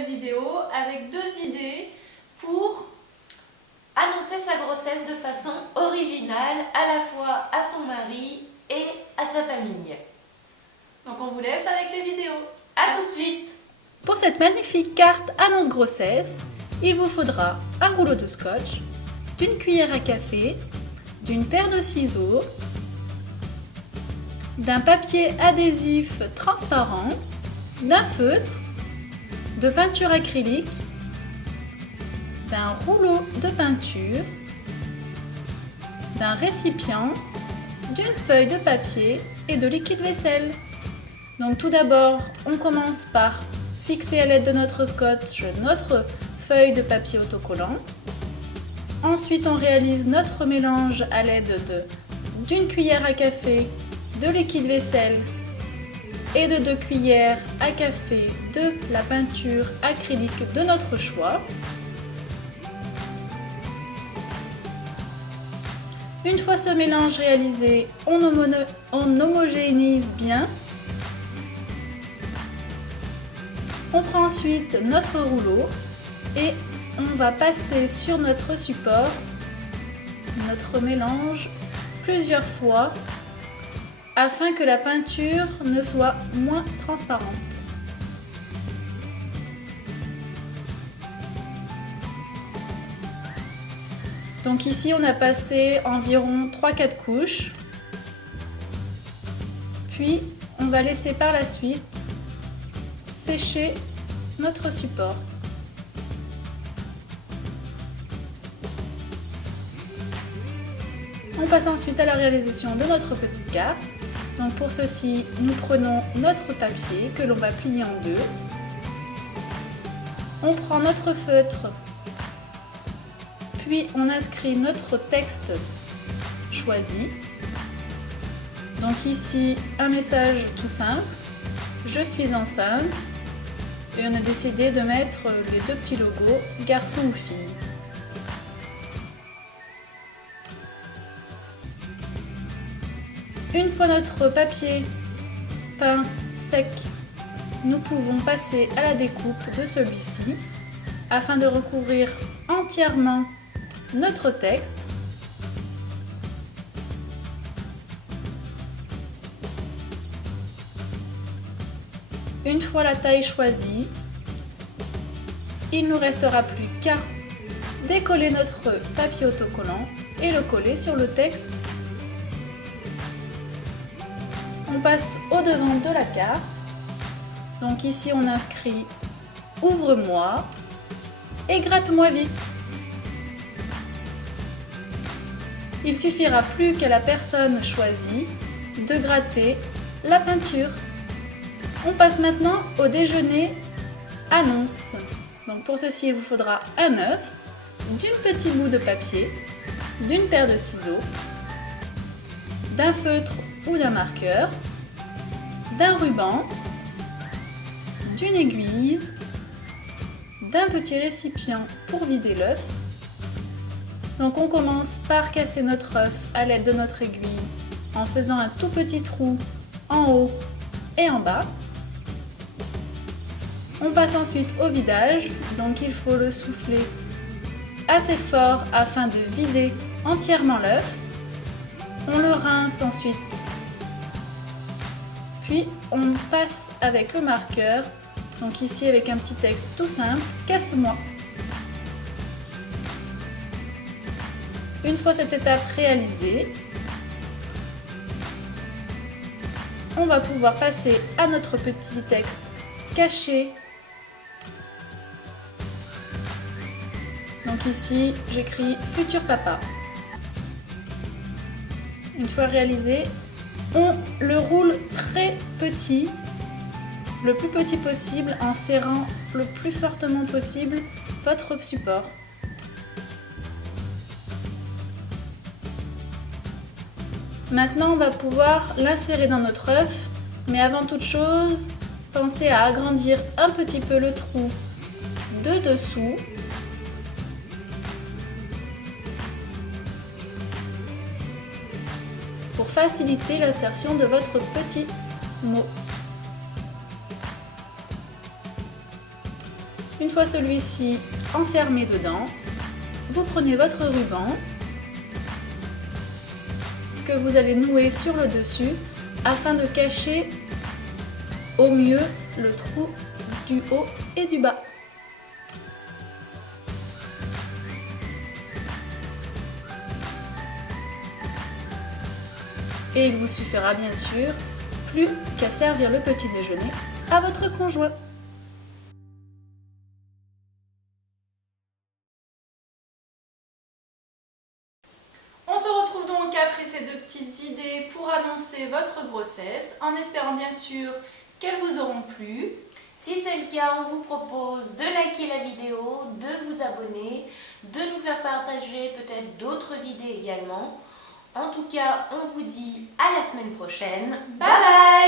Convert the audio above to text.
nouvelle vidéo avec 2 idées pour annoncer sa grossesse de façon originale à la fois à son mari et à sa famille. Donc on vous laisse avec les vidéos. À tout de suite. Pour cette magnifique carte annonce grossesse, il vous faudra un rouleau de scotch, d'une cuillère à café, d'une paire de ciseaux, d'un papier adhésif transparent, d'un feutre, de peinture acrylique, d'un rouleau de peinture, d'un récipient, d'une feuille de papier et de liquide vaisselle. Donc tout d'abord, on commence par fixer à l'aide de notre scotch notre feuille de papier autocollant. Ensuite, on réalise notre mélange à l'aide d'une cuillère à café de liquide vaisselle et de 2 cuillères à café de la peinture acrylique de notre choix. Une fois ce mélange réalisé, on homogénéise bien. On prend ensuite notre rouleau et on va passer sur notre support notre mélange plusieurs fois afin que la peinture ne soit moins transparente. Donc ici on a passé environ 3-4 couches, puis on va laisser par la suite sécher notre support. On passe ensuite à la réalisation de notre petite carte. Donc pour ceci, nous prenons notre papier que l'on va plier en deux. On prend notre feutre, puis on inscrit notre texte choisi. Donc ici, un message tout simple. Je suis enceinte. Et on a décidé de mettre les 2 petits logos, garçon ou fille. Une fois notre papier peint sec, nous pouvons passer à la découpe de celui-ci afin de recouvrir entièrement notre texte. Une fois la taille choisie, il ne nous restera plus qu'à décoller notre papier autocollant et le coller sur le texte. On passe au devant de la carte. Donc ici on inscrit « Ouvre-moi » et « Gratte-moi vite ». Il suffira plus qu'à la personne choisie de gratter la peinture. On passe maintenant au déjeuner annonce. Donc pour ceci, il vous faudra un œuf, d'un petit bout de papier, d'une paire de ciseaux, d'un feutre ou d'un marqueur, d'un ruban, d'une aiguille, d'un petit récipient pour vider l'œuf. Donc on commence par casser notre œuf à l'aide de notre aiguille en faisant un tout petit trou en haut et en bas. On passe ensuite au vidage, donc il faut le souffler assez fort afin de vider entièrement l'œuf. On le rince ensuite, puis on passe avec le marqueur, donc ici avec un petit texte tout simple, casse-moi. Une fois cette étape réalisée, on va pouvoir passer à notre petit texte caché. Donc ici, j'écris « Futur papa ». Une fois réalisé, on le roule très petit, le plus petit possible, en serrant le plus fortement possible votre support. Maintenant, on va pouvoir l'insérer dans notre œuf, mais avant toute chose, pensez à agrandir un petit peu le trou de dessous. Pour faciliter l'insertion de votre petit mot. Une fois celui-ci enfermé dedans, vous prenez votre ruban que vous allez nouer sur le dessus afin de cacher au mieux le trou du haut et du bas. Et il vous suffira bien sûr plus qu'à servir le petit déjeuner à votre conjoint. On se retrouve donc après ces deux petites idées pour annoncer votre grossesse, en espérant bien sûr qu'elles vous auront plu. Si c'est le cas, on vous propose de liker la vidéo, de vous abonner, de nous faire partager peut-être d'autres idées également. En tout cas, on vous dit à la semaine prochaine. Bye bye!